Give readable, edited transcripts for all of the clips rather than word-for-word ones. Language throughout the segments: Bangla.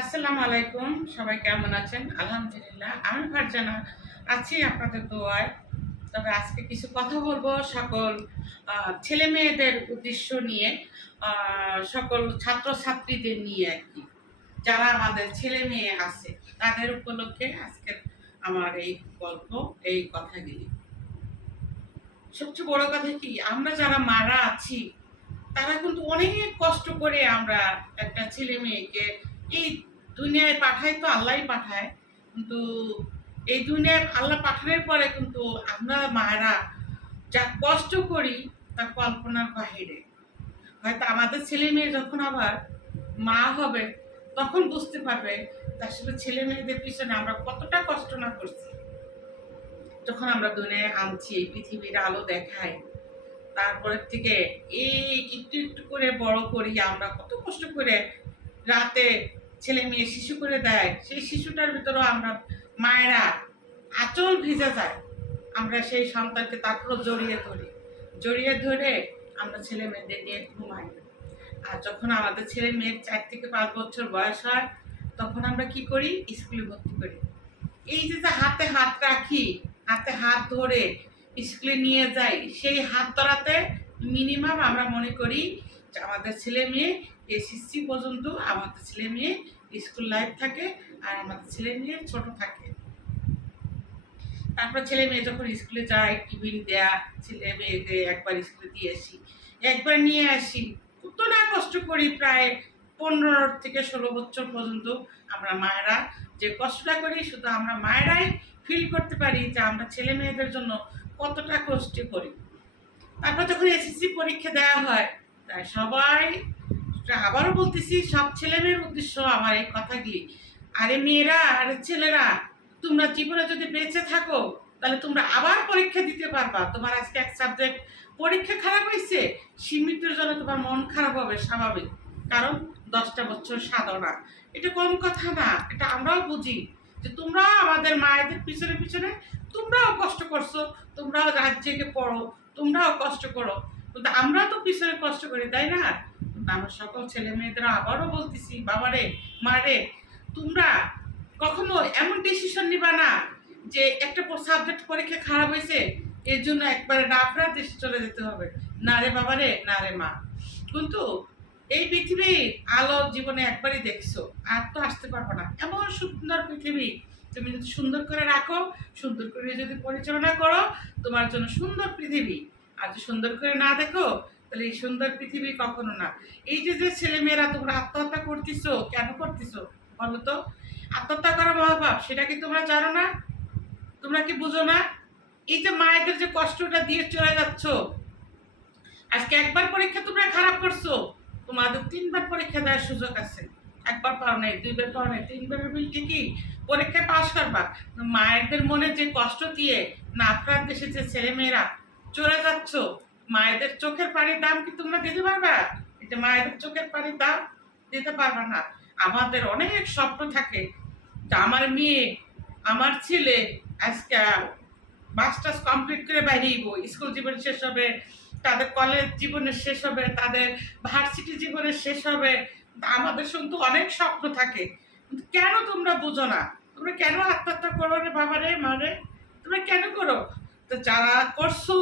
আসসালামু আলাইকুম। সবাই কেমন আছেন? আলহামদুলিল্লাহ। আমি ফারজানা আছি আপনাদের দোয়ায়। তবে আজকে কিছু কথা বলবো সকল ছেলেমেয়েদের উদ্দেশ্য নিয়ে, আ সকল ছাত্রছাত্রীদের নিয়ে আরকি। যারা আমাদের ছেলেমেয়ে আছে, তাদের উপলক্ষে আজকের আমার এই গল্প, এই কথাগুলি। সবচেয়ে বড় কথা কি, আমরা যারা মারা আছি, তারা কিন্তু অনেক কষ্ট করে আমরা একটা ছেলে-মেয়েকে এই দুনিয়ায় পাঠায় তো আল্লাহই পাঠায়। কিন্তু এই দুনিয়ায় আল্লাহ পাঠানোর পরে কিন্তু আমরা মায়েরা যা কষ্ট করি তা কল্পনার বাহিরে। হয়তো আমাদের ছেলে-মেয়ে যখন আবার মা হবে, তখন বুঝতে পারবে যে আসলে ছেলে-মেয়েদের পিছনে আমরা কতটা কষ্ট না করছি। যখন আমরা দুনিয়ায় আনছি, এই পৃথিবীর আলো দেখাই, তারপরের থেকে এই একটু, একটু করে বড় করি আমরা কত কষ্ট করে রাতে ছেলে-মেয়ে শিশু করে দেয়। সেই শিশুটার ভিতরেও আমরা মায়েরা আঁচল ভিজে যায়। আমরা সেই সন্তানকে তারপরও জড়িয়ে ধরি। জড়িয়ে ধরে আমরা ছেলে-মেয়েদের নিয়ে ঘুমাই। আর যখন আমাদের ছেলে-মেয়ের ৪ থেকে ৫ বছর বয়স হয়, তখন আমরা কি করি? স্কুলে ভর্তি করি। এই যে হাতে হাত রাখি, হাতে হাত ধরে স্কুলে নিয়ে যাই, সেই হাত ধরাতে মিনিমাম আমরা মনে করি যে আমাদের ছেলে মেয়ে এসএসসি পর্যন্ত আমাদের ছেলে মেয়ে স্কুল লাইফ থাকে, আর আমাদের ছেলে মেয়ে ছোট থাকে। তারপর ছেলে মেয়ে যখন স্কুলে যায়, টিফিন দেয়া, ছেলে মেয়েকে একবার স্কুলে দিয়ে আসি, একবার নিয়ে আসি, কত না কষ্ট করি। প্রায় ১৫ থেকে ১৬ বছর পর্যন্ত আমরা মায়েরা যে কষ্টটা করি, শুধু আমরা মায়েরাই ফিল করতে পারি যে আমরা ছেলে মেয়েদের জন্য কতটা কষ্ট করি। তারপর যখন এসএসসি পরীক্ষা দেওয়া হয়, তাই সবাই, আবারও বলতেছি, সব ছেলে মেয়ের উদ্দেশ্য আমার এই কথাগুলি। আরে মেয়েরা, আরে ছেলেরা, তোমরা জীবনে যদি বেঁচে থাকো, তাহলে তোমরা আবার পরীক্ষা দিতে পারবা। তোমার আজকে এক সাবজেক্ট পরীক্ষা খারাপ হয়েছে, সীমিতের জন্য তোমার মন খারাপ হবে, স্বাভাবিক। কারণ 10টা বছর সাধনা, এটা কম কথা না। এটা আমরাও বুঝি যে তোমরাও আমাদের মায়েদের পিছনে পিছনে তোমরাও কষ্ট করছো, তোমরাও রাত জেগে পড়ো, তোমরাও কষ্ট করো, কিন্তু আমরাও তো পিছনে কষ্ট করি, তাই না? কিন্তু আমার সকল ছেলে মেয়েদের আবারও বলতেছি, বাবারে, মারে, তোমরা কখনো এমন ডিসিশন নিবা না যে একটা সাবজেক্ট পরীক্ষা খারাপ হয়েছে এর জন্য একবারে ডাবরা দেশে চলে যেতে হবে। না রে বাবা রে, না রে মা। কিন্তু এই পৃথিবী আলো জীবনে একবারই দেখছো, আর তো আসতে পারবো না। এমন সুন্দর পৃথিবী, তুমি যদি সুন্দর করে রাখো, সুন্দর করে যদি পরিচালনা করো, তোমার জন্য সুন্দর পৃথিবী। আর যদি সুন্দর করে না দেখো, তাহলে এই সুন্দর পৃথিবী কখনো না। এই যে যে ছেলেমেয়েরা তোমরা আত্মহত্যা করতেছো, কেন করতেছো বলো তো? আত্মহত্যা করা মহাপাপ, সেটা কি তোমরা জানো না? তোমরা কি বুঝো না? এই যে মায়েদের যে কষ্টটা দিয়ে চলে যাচ্ছ, আজকে একবার পরীক্ষা তোমরা খারাপ করছো, তোমাদের 3বার পরীক্ষা দেওয়ার সুযোগ আছে। একবার পাও নাই, 2বার পাও নাই, 3বারের বিলকে কি পরীক্ষায় পাস করবা? মায়েদের মনে যে কষ্ট দিয়ে নাফরাত দেশে যে ছেলেমেয়েরা চলে যাচ্ছ, মায়েদের চোখের পানির দাম কি তোমরা দিতে পারবা? এটা মায়েদের চোখের পানির দাম দিতে পারবা না। আমাদের অনেক স্বপ্ন থাকে যে আমার মেয়ে, আমার ছেলে আজকে মাস্টার্স কমপ্লিট করে বাইরেইব, স্কুল জীবন শেষ হবে, তাদের কলেজ জীবনের শেষ হবে, তাদের ভার্সিটি জীবনের শেষ হবে। আমাদের শুনতে অনেক স্বপ্ন থাকে, কিন্তু কেন তোমরা বুঝো না? তোমরা কেন আত্মহত্যা করো রে বাবা রে, মা রে? তোমরা কেন করো? তো যারা করছো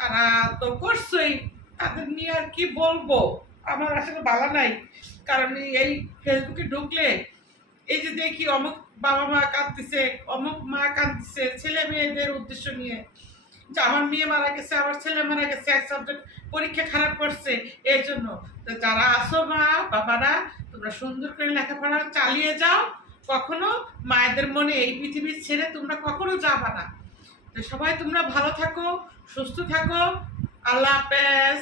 তারা তো করছোই, তাদের নিয়ে আর কি বলবো, আমার আসলে বলা নাই। কারণ এই ফেসবুকে ঢুকলে এই যে দেখি অমুক বাবা মা কাঁদতেছে, অমুক মা কাঁদতেছে ছেলে মেয়েদের উদ্দেশ্য নিয়ে, যে আমার মেয়ে মারা গেছে, আমার ছেলে মারা গেছে, এক সাবজেক্ট পরীক্ষা খারাপ করছে, এই জন্য। তো যারা আসো মা বাবারা, তোমরা সুন্দর করে লেখাপড়া চালিয়ে যাও, কখনো মায়েদের মনে এই পৃথিবী ছেড়ে তোমরা কখনো যাবা না। তো সবাই তোমরা ভালো থাকো, সুস্থ থাকো, আল্লাহ হাফেজ।